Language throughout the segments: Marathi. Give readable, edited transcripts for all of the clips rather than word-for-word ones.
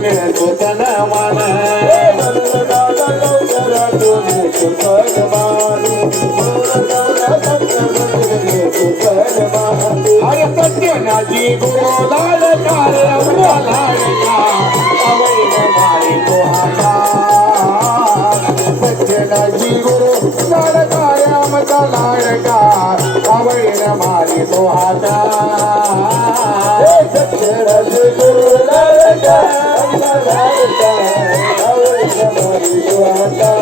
मिळतो तन मान अरे सत्यनाजी गुरु लाडकार अमरा लाडका अवैन मारी तो हाका सत्यनाजी गुरु लाडकार अमरा लाडका अवैन मारी तो हाका सत्यनाजी गुरु लाडकार अमरा लाडका अवैन मारी तो हाका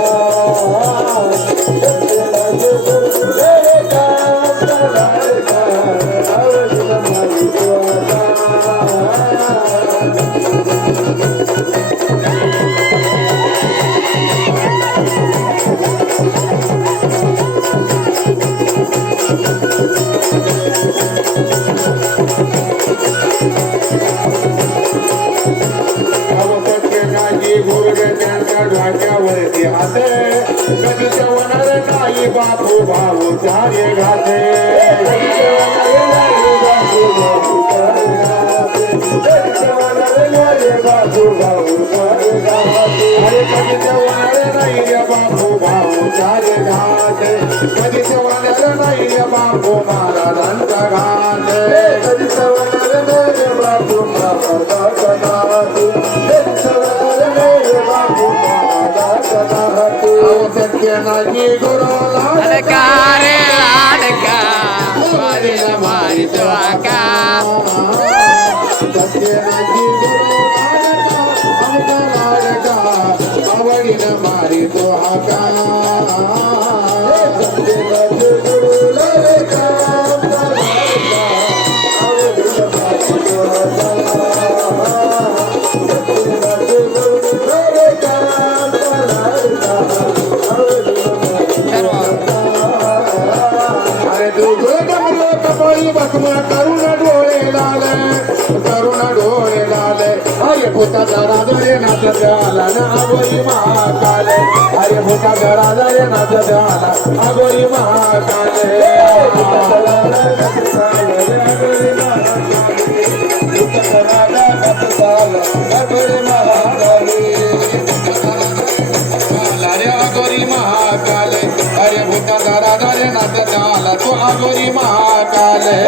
ढाक्यावरती हाते कधी जेवणार नाही बापू भाऊ चारे घाते अरे कधी जेवणार नाही बापू भाऊ चारे घाते कधी जेवणार नाही बापू महाराजांचा घाते कधी जेवणार नाही बापू महाराजांचा सत्यनाजी गुरु लाडका रे लाडका अवैन मारी तो हाका सत्यनाजी गुरु लाडका अवैन मारी तो हाका सत्यनाजी गुरु लाडका करुण डोळे लाल अरे भूता जरा जरे नाच द्याला ना अगोरी महाकाले अरे भूता जरा जरे नाच द्याला अगोरी महाकाले अगोरी महाकाले अरे भूता जरा जरे नाच द्याला तो अगोरी महाकाले